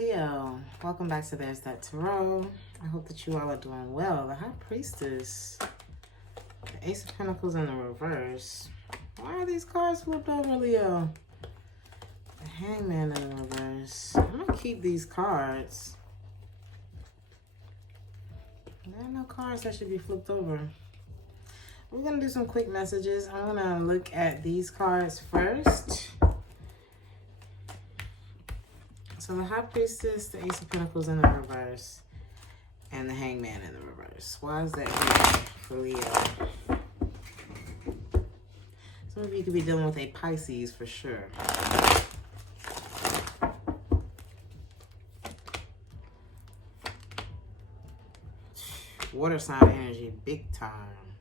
Leo, welcome back to Theresthattarot. I hope that you all are doing well. The High Priestess, the Ace of Pentacles in the reverse. Why are these cards flipped over, Leo? The Hangman in the reverse. I'm going to keep these cards. There are no cards that should be flipped over. We're going to do some quick messages. I'm going to look at these cards first. So the High Priestess, the Ace of Pentacles in the reverse, and the Hangman in the reverse. Why is that here for Leo? Some of you could be dealing with a Pisces for sure. Water sign energy, big time.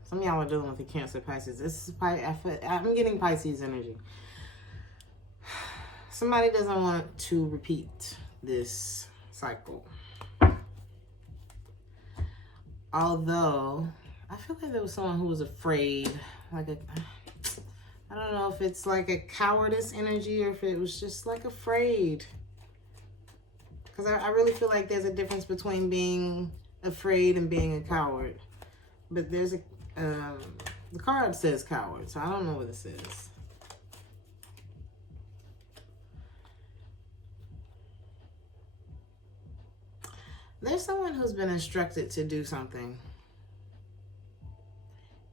Some of y'all are dealing with a Cancer, Pisces. This is I'm getting Pisces energy. Somebody doesn't want to repeat this cycle. Although, I feel like there was someone who was afraid. I don't know if it's like a cowardice energy or if it was just like afraid. Because I really feel like there's a difference between being afraid and being a coward. But there's the card says coward, so I don't know what this is. There's someone who's been instructed to do something.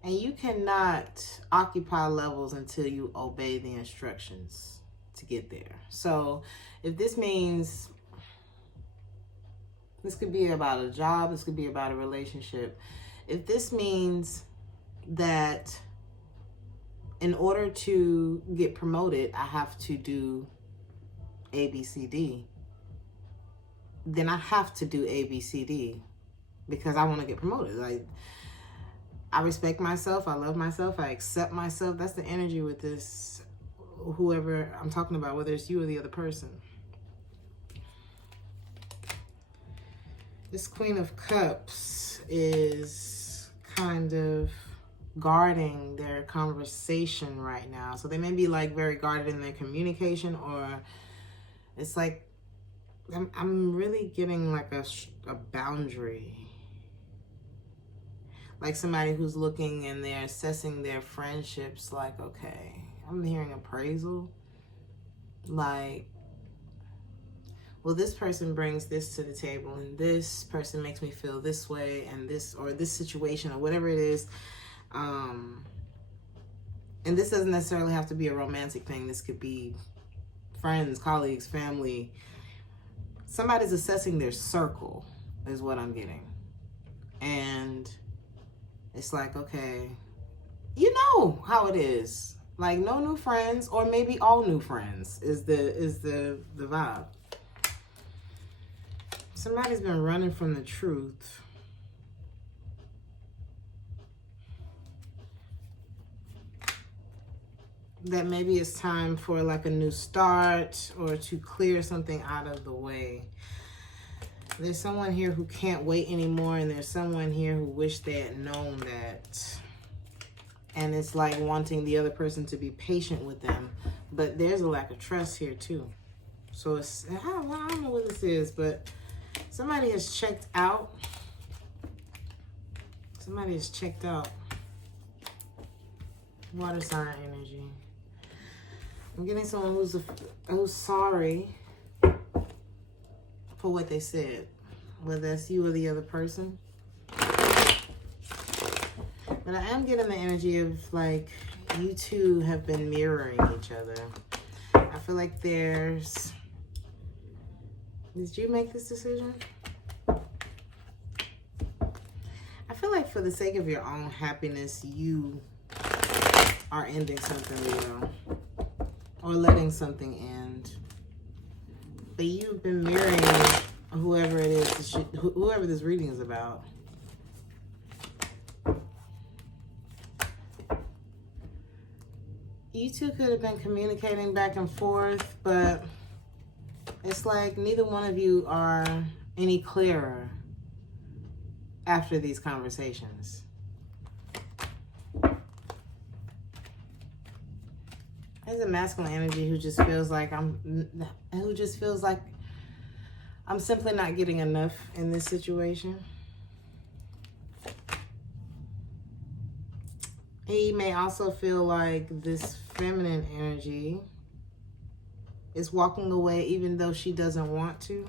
And you cannot occupy levels until you obey the instructions to get there. So if this means, this could be about a job, this could be about a relationship. If this means that in order to get promoted, I have to do A, B, C, D, then I have to do A, B, C, D because I want to get promoted. Like, I respect myself. I love myself. I accept myself. That's the energy with this, whoever I'm talking about, whether it's you or the other person. This Queen of Cups is kind of guarding their conversation right now. So they may be like very guarded in their communication, or it's like, I'm really getting like a boundary. Like somebody who's looking and they're assessing their friendships like, okay, I'm hearing appraisal. Like, well, this person brings this to the table and this person makes me feel this way and this, or this situation or whatever it is. And this doesn't necessarily have to be a romantic thing. This could be friends, colleagues, family. Somebody's assessing their circle is what I'm getting. And it's like, okay, you know how it is. Like no new friends, or maybe all new friends is the vibe. Somebody's been running from the truth. That maybe it's time for like a new start or to clear something out of the way. There's someone here who can't wait anymore, and there's someone here who wish they had known that. And it's like wanting the other person to be patient with them, but there's a lack of trust here too. So it's, I don't know what this is, but somebody has checked out. Somebody has checked out. Water sign energy. I'm getting someone who's sorry for what they said, whether that's you or the other person. But I am getting the energy of like you two have been mirroring each other. I feel like there's... Did you make this decision? I feel like for the sake of your own happiness, you are ending something, Leo. Or letting something end. But you've been mirroring whoever it is, whoever this reading is about. You two could have been communicating back and forth, but it's like neither one of you are any clearer after these conversations. There's a masculine energy who just feels like I'm simply not getting enough in this situation. He may also feel like this feminine energy is walking away even though she doesn't want to.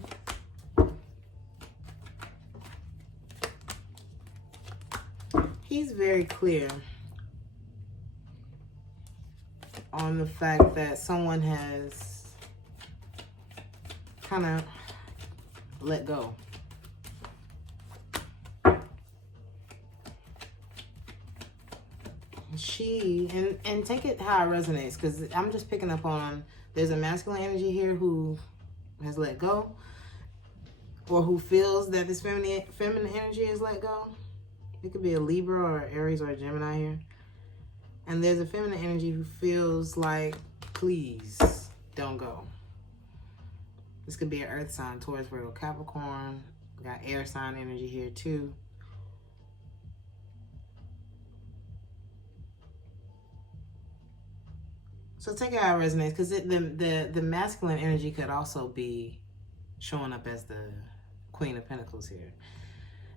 He's very clear on the fact that someone has kind of let go. And take it how it resonates, because I'm just picking up on, there's a masculine energy here who has let go, or who feels that this feminine energy is let go. It could be a Libra or Aries or a Gemini here. And there's a feminine energy who feels like, please don't go. This could be an earth sign, Taurus, Virgo, Capricorn. We got air sign energy here too. So take it how it resonates, because the masculine energy could also be showing up as the Queen of Pentacles here.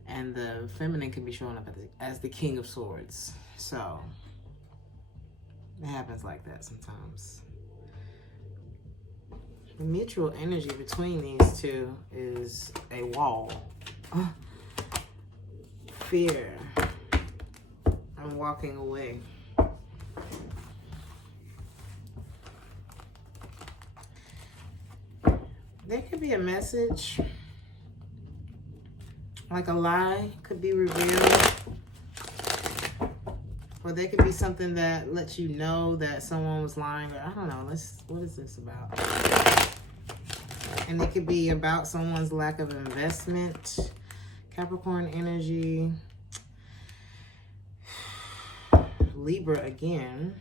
And the feminine could be showing up as the King of Swords. So it happens like that sometimes. The mutual energy between these two is a wall. Fear. I'm walking away. There could be a message, like a lie could be revealed. Or there could be something that lets you know that someone was lying. Or I don't know. What is this about? And it could be about someone's lack of investment. Capricorn energy. Libra again.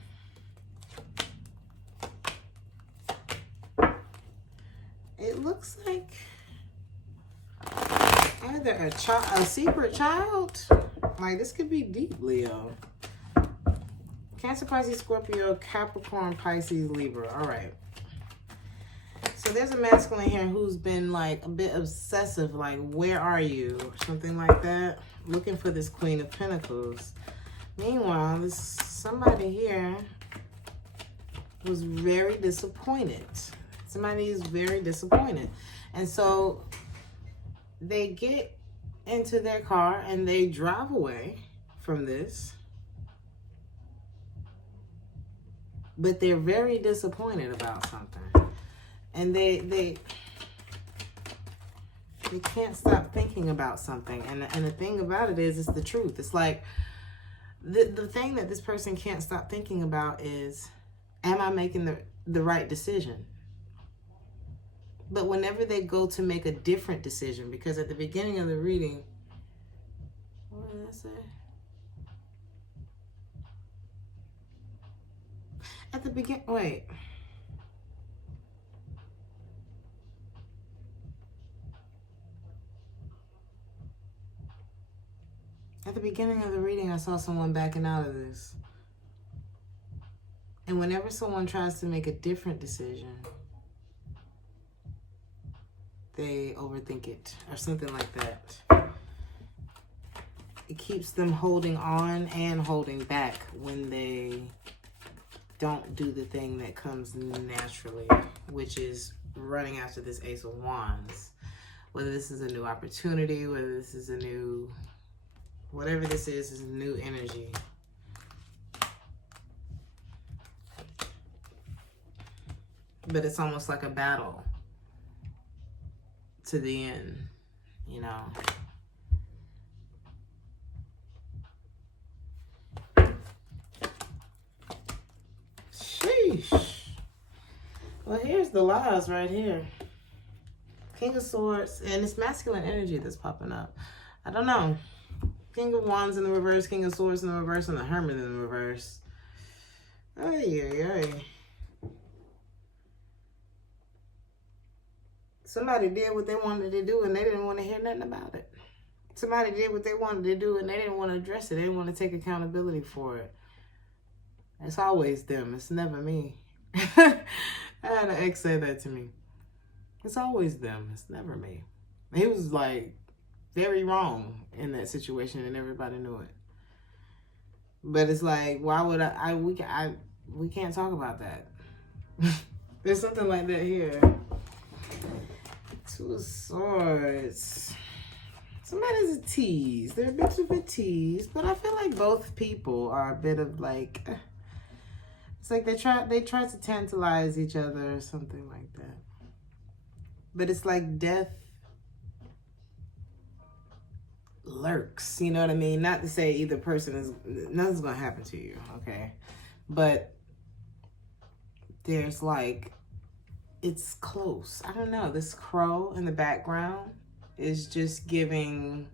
It looks like either a secret child. Like, this could be deep, Leo. Cancer, Pisces, Scorpio, Capricorn, Pisces, Libra. All right. So there's a masculine here who's been like a bit obsessive, like, where are you? Or something like that. Looking for this Queen of Pentacles. Meanwhile, this somebody here was very disappointed. Somebody is very disappointed. And so they get into their car and they drive away from this. But they're very disappointed about something. And they can't stop thinking about something. And the thing about it is, it's the truth. It's like, the thing that this person can't stop thinking about is, am I making the right decision? But whenever they go to make a different decision, because at the beginning of the reading, what did I say? At the beginning, wait. At the beginning of the reading, I saw someone backing out of this. And whenever someone tries to make a different decision, they overthink it or something like that. It keeps them holding on and holding back when they don't do the thing that comes naturally, which is running after this Ace of Wands. Whether this is a new opportunity, whether this is a new, whatever this is a new energy. But it's almost like a battle to the end, you know. Sheesh. Well, here's the lies right here. King of Swords, and it's masculine energy that's popping up. I don't know. King of Wands in the reverse, King of Swords in the reverse, and the Hermit in the reverse. Ay, ay, ay. Somebody did what they wanted to do and they didn't want to hear nothing about it. Somebody did what they wanted to do and they didn't want to address it. They didn't want to take accountability for it. It's always them. It's never me. I had an ex say that to me. It's always them. It's never me. He was like very wrong in that situation, and everybody knew it. But it's like, why would we can't talk about that. There's something like that here. Two of Swords. Somebody's a tease. They're a bit of a tease, but I feel like both people are a bit of like, it's like they try to tantalize each other or something like that. But it's like death lurks, you know what I mean? Not to say either person is, nothing's gonna happen to you, okay? But there's like, it's close. I don't know. This crow in the background is just giving,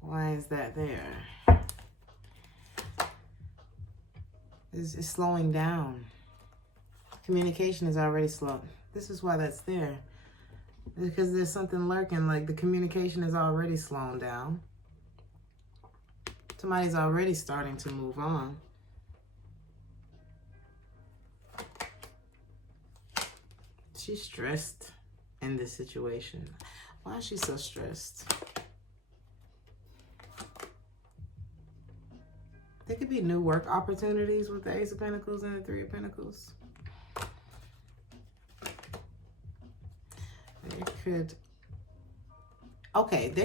why is that there? It's slowing down. Communication is already slow. This is why that's there. Because there's something lurking, like the communication is already slowing down. Somebody's already starting to move on. She's stressed in this situation. Why is she so stressed? There could be new work opportunities with the Ace of Pentacles and the Three of Pentacles. There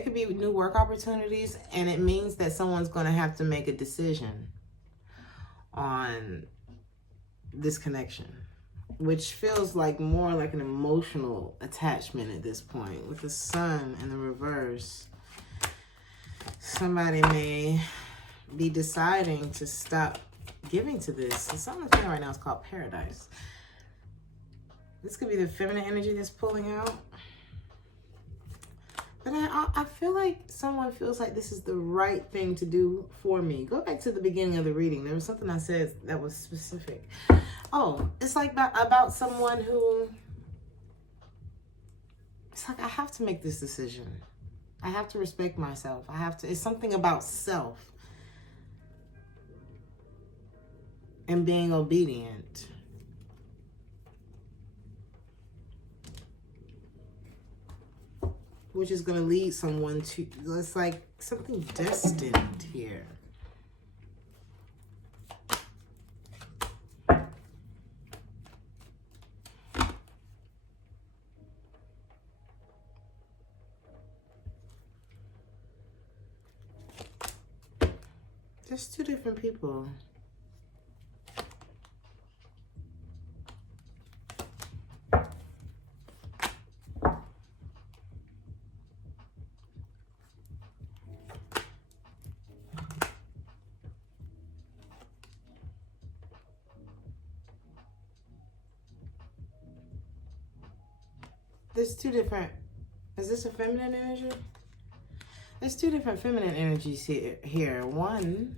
could be new work opportunities, and it means that someone's going to have to make a decision on this connection, which feels like more like an emotional attachment at this point. With the Sun in the reverse, somebody may be deciding to stop giving to this. The Sun that's right now is called Paradise. This could be the feminine energy that's pulling out. But I feel like someone feels like this is the right thing to do for me. Go back to the beginning of the reading. There was something I said that was specific. Oh, it's like about someone who, it's like I have to make this decision. I have to respect myself. It's something about self and being obedient. Which is going to lead someone to, it's like something destined here. There's two different people. There's two different, is this a feminine energy? There's two different feminine energies here. One,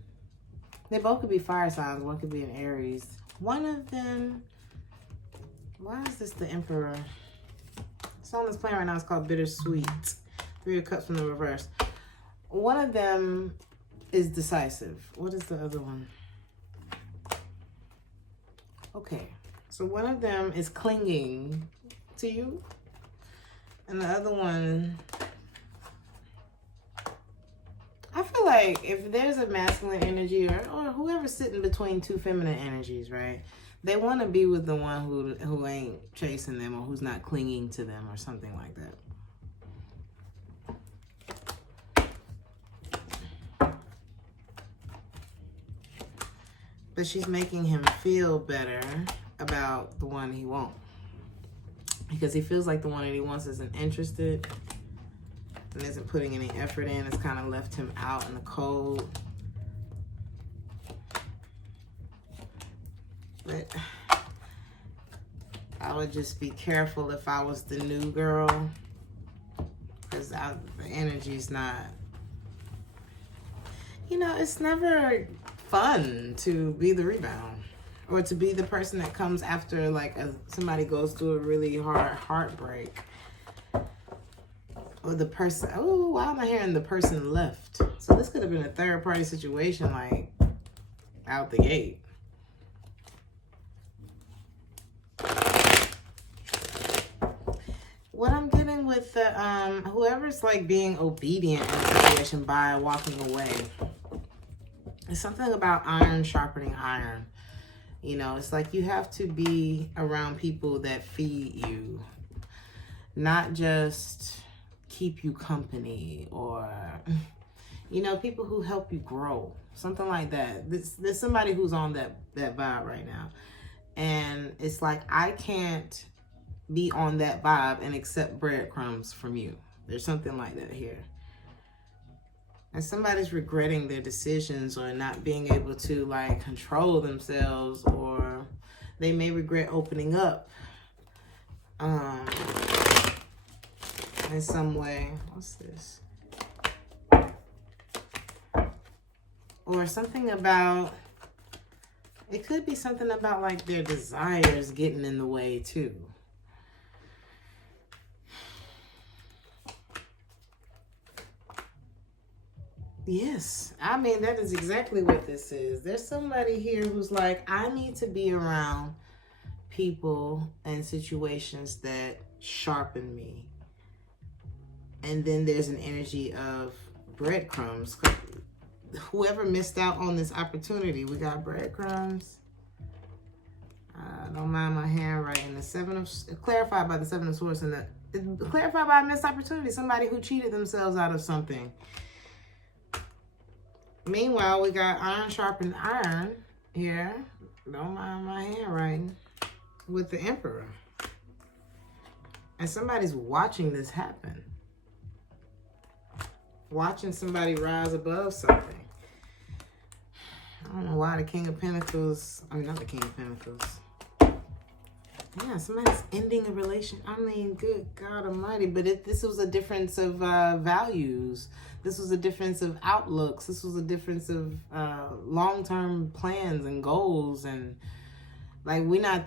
they both could be fire signs. One could be an Aries. One of them, why is this the Emperor? The song that's playing right now is called Bittersweet. Three of Cups from the reverse. One of them is decisive. What is the other one? Okay, so one of them is clinging to you. And the other one, I feel like if there's a masculine energy or whoever's sitting between two feminine energies, right? They want to be with the one who ain't chasing them or who's not clinging to them or something like that. But she's making him feel better about the one he won't. Because he feels like the one that he wants isn't interested and isn't putting any effort in. It's kind of left him out in the cold. But I would just be careful if I was the new girl. Because the energy's not... You know, it's never fun to be the rebound. Or to be the person that comes after, like, somebody goes through a really hard heartbreak. Or the person, oh, why am I hearing the person left? So this could have been a third party situation, like, out the gate. what I'm getting with the whoever's like being obedient in the situation by walking away, it's something about iron sharpening iron. You know, it's like you have to be around people that feed you, not just keep you company, or, you know, people who help you grow, something like that. There's somebody who's on that vibe right now. And it's like, I can't be on that vibe and accept breadcrumbs from you. There's something like that here. And somebody's regretting their decisions or not being able to like control themselves, or they may regret opening up in some way. What's this? Or something about, it could be something about like their desires getting in the way too. Yes, I mean, that is exactly what this is. There's somebody here who's like, I need to be around people and situations that sharpen me. And then there's an energy of breadcrumbs. Whoever missed out on this opportunity, we got breadcrumbs. Don't mind my handwriting. The seven of, clarified by the Seven of Swords, and clarified by a missed opportunity. Somebody who cheated themselves out of something. Meanwhile, we got iron sharpened iron here. Don't mind my handwriting. With the Emperor. And somebody's watching this happen. Watching somebody rise above something. I don't know why the King of Pentacles, I mean, not the King of Pentacles. Yeah, somebody's ending a relation. I mean, good God Almighty. But this was a difference of values. This was a difference of outlooks. This was a difference of long-term plans and goals. And like, we're not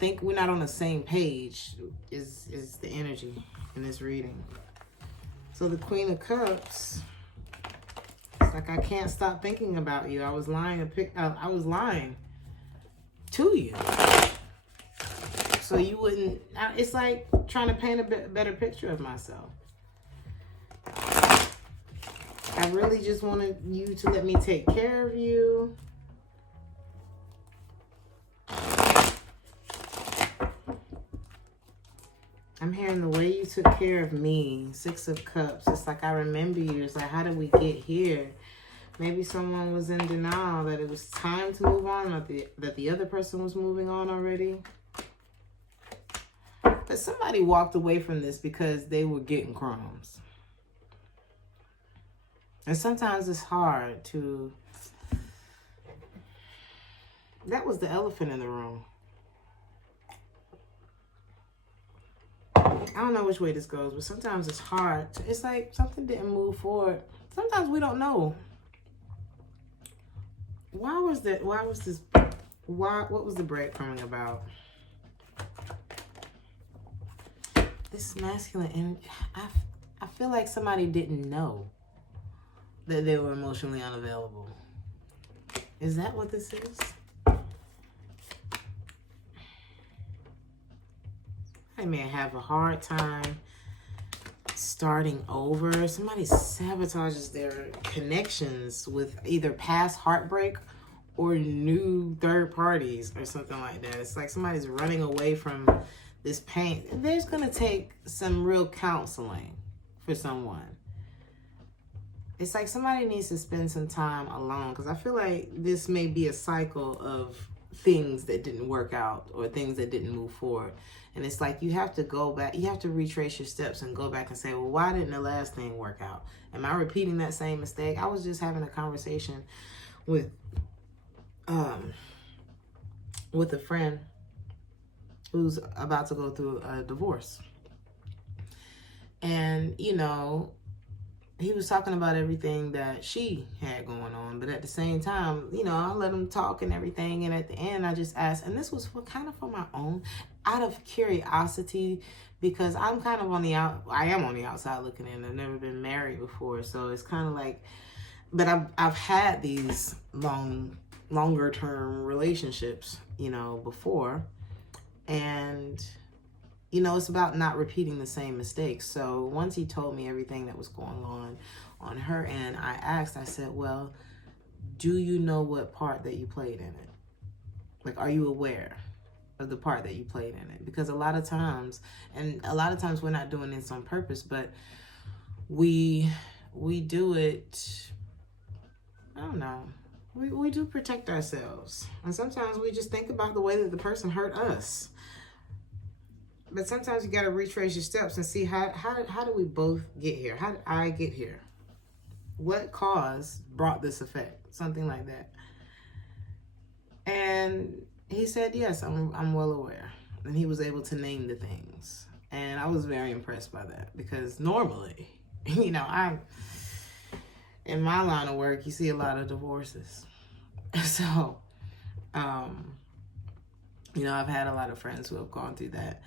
on the same page is the energy in this reading. So the Queen of Cups, it's like, I can't stop thinking about you. I was lying to you. So you wouldn't, it's like trying to paint a better picture of myself. I really just wanted you to let me take care of you. I'm hearing the way you took care of me. Six of Cups. It's like, I remember you. It's like, how did we get here? Maybe someone was in denial that it was time to move on, that the other person was moving on already. But somebody walked away from this because they were getting crumbs. And sometimes it's hard to... That was the elephant in the room. I don't know which way this goes, but sometimes it's hard. It's like something didn't move forward. Sometimes we don't know. What was the breadcrumbing about? This masculine energy, I feel like somebody didn't know that they were emotionally unavailable. Is that what this is? I may have a hard time starting over. Somebody sabotages their connections with either past heartbreak or new third parties or something like that. It's like somebody's running away from this pain. There's going to take some real counseling for someone. It's like somebody needs to spend some time alone, because I feel like this may be a cycle of things that didn't work out or things that didn't move forward. And it's like you have to go back, you have to retrace your steps and go back and say, well, why didn't the last thing work out? Am I repeating that same mistake? I was just having a conversation with a friend who's about to go through a divorce. And, you know, he was talking about everything that she had going on, but at the same time, you know, I let him talk and everything. And at the end, I just asked, and this was kind of for my own, out of curiosity, because I'm kind of I am on the outside looking in. I've never been married before, so it's kind of like, but I've had these longer term relationships, you know, before, and you know, it's about not repeating the same mistakes. So once he told me everything that was going on her end, I asked, I said, well, do you know what part that you played in it? Like, are you aware of the part that you played in it? Because a lot of times, and a lot of times we're not doing this on purpose, but we do it, I don't know, we do protect ourselves. And sometimes we just think about the way that the person hurt us. But sometimes you got to retrace your steps and see how do we both get here? How did I get here? What cause brought this effect? Something like that. And he said, yes, I'm well aware. And he was able to name the things. And I was very impressed by that, because normally, you know, in my line of work, you see a lot of divorces. So, you know, I've had a lot of friends who have gone through that.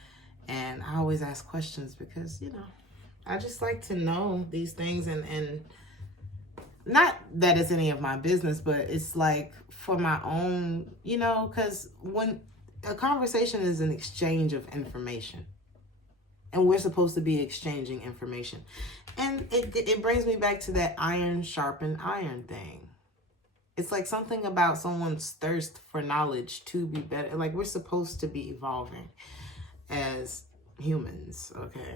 And I always ask questions because, you know, I just like to know these things, and not that it's any of my business, but it's like for my own, you know, because when a conversation is an exchange of information, and we're supposed to be exchanging information. And it brings me back to that iron sharpen iron thing. It's like something about someone's thirst for knowledge to be better. Like, we're supposed to be evolving as humans, okay?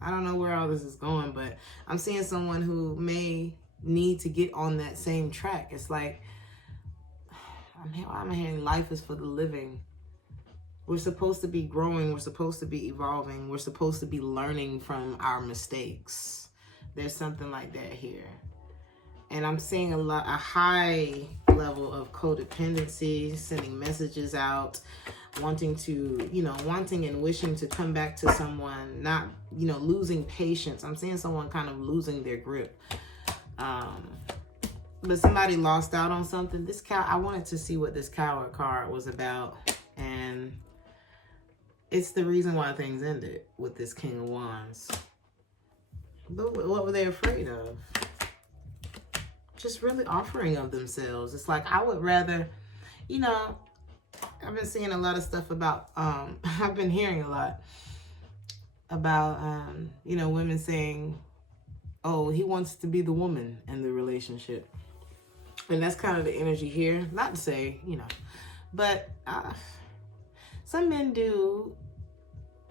I don't know where all this is going, but I'm seeing someone who may need to get on that same track. It's like, I'm hearing life is for the living. We're supposed to be growing. We're supposed to be evolving. We're supposed to be learning from our mistakes. There's something like that here. And I'm seeing a high level of codependency, sending messages out, wanting to, you know, wanting and wishing to come back to someone, not, you know, losing patience. I'm seeing someone kind of losing their grip. But somebody lost out on something. I wanted to see what this Coward card was about. And it's the reason why things ended with this King of Wands. But what were they afraid of? Just really offering of themselves. It's like, I would rather, you know, I've been seeing a lot of stuff about, I've been hearing a lot about, you know, women saying, oh, he wants to be the woman in the relationship. And that's kind of the energy here. Not to say, you know, but some men do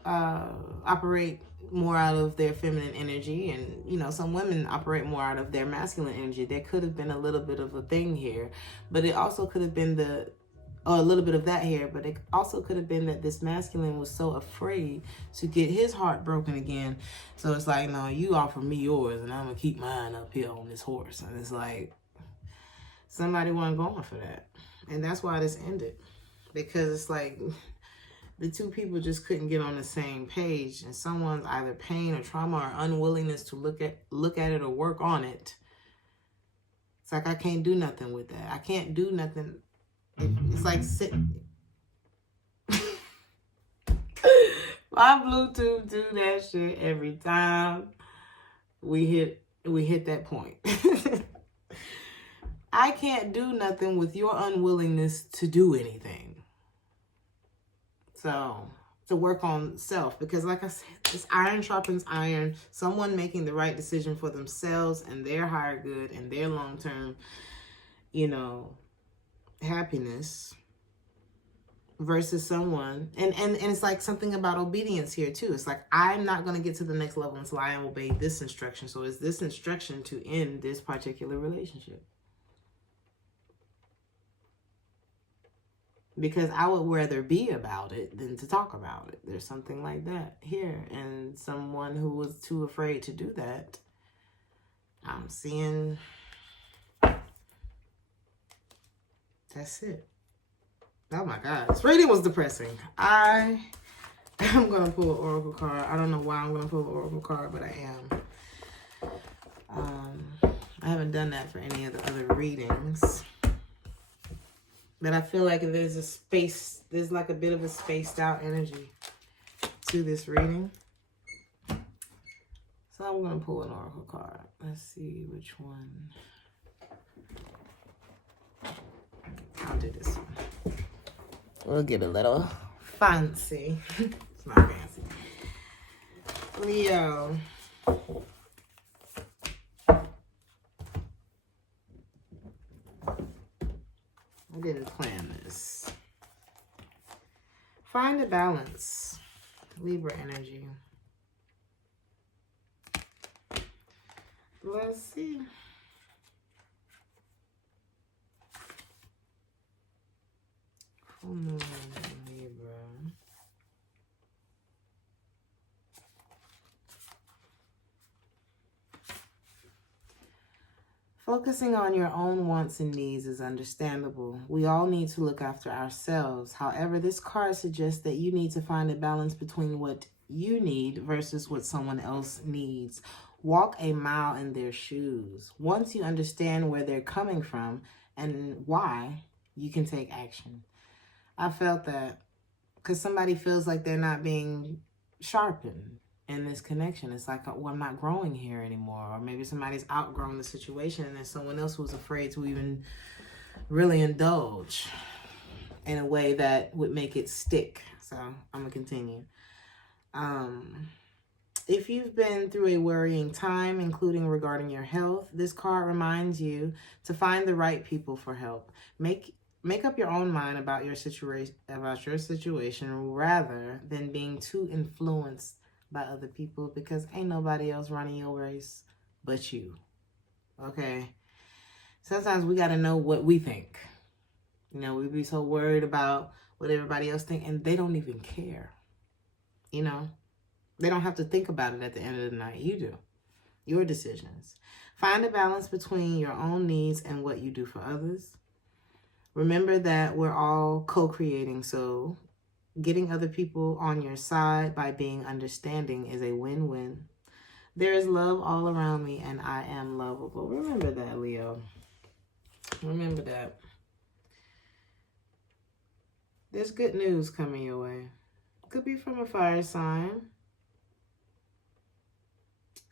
operate more out of their feminine energy, and, you know, some women operate more out of their masculine energy. There could have been a little bit of a thing here, but it also could have been a little bit of that here, but it also could have been that this masculine was so afraid to get his heart broken again. So it's like, no, you offer me yours and I'm gonna keep mine up here on this horse. And it's like, somebody wasn't going for that. And that's why this ended, because it's like the two people just couldn't get on the same page, and someone's either pain or trauma or unwillingness to look at it or work on it. It's like, I can't do nothing with that. I can't do nothing. It's like sitting. My Bluetooth do that shit every time we hit that point. I can't do nothing with your unwillingness to do anything. So, to work on self, because like I said, this iron sharpens iron. Someone making the right decision for themselves and their higher good and their long-term, you know, happiness, versus someone, and it's like something about obedience here too. It's like, I'm not going to get to the next level until I obey this instruction. So is this instruction to end this particular relationship? Because I would rather be about it than to talk about it. There's something like that here. And someone who was too afraid to do that, I'm seeing, that's it. Oh my God, this reading was depressing. I am going to pull an oracle card. I don't know why I'm going to pull an oracle card, but I am. I haven't done that for any of the other readings. But I feel like there's a space, there's like a bit of a spaced out energy to this reading. So I'm going to pull an oracle card. Let's see which one. I'll do this one. We'll get a little fancy. It's not fancy. Leo. I didn't plan this. Find a balance. Libra energy. Let's see. Full moon in Libra. Focusing on your own wants and needs is understandable. We all need to look after ourselves. However, this card suggests that you need to find a balance between what you need versus what someone else needs. Walk a mile in their shoes. Once you understand where they're coming from and why, you can take action. I felt that because somebody feels like they're not being sharpened in this connection. It's like, well, I'm not growing here anymore. Or maybe somebody's outgrown the situation and there's someone else who's afraid to even really indulge in a way that would make it stick. So I'm going to continue. If you've been through a worrying time, including regarding your health, this card reminds you to find the right people for help. Make up your own mind about your situation rather than being too influenced by other people, because ain't nobody else running your race but you. Okay? Sometimes we got to know what we think. You know, we be so worried about what everybody else think, and they don't even care. You know? They don't have to think about it at the end of the night. You do. Your decisions. Find a balance between your own needs and what you do for others. Remember that we're all co-creating, so getting other people on your side by being understanding is a win-win. There is love all around me, and I am lovable. Remember that, Leo. Remember that. There's good news coming your way. Could be from a fire sign.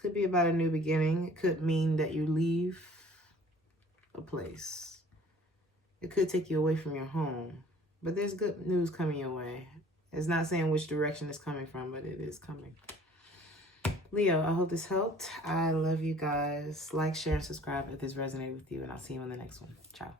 Could be about a new beginning. It could mean that you leave a place. It could take you away from your home. But there's good news coming your way. It's not saying which direction it's coming from, but it is coming. Leo, I hope this helped. I love you guys. Like, share, and subscribe if this resonated with you. And I'll see you in the next one. Ciao.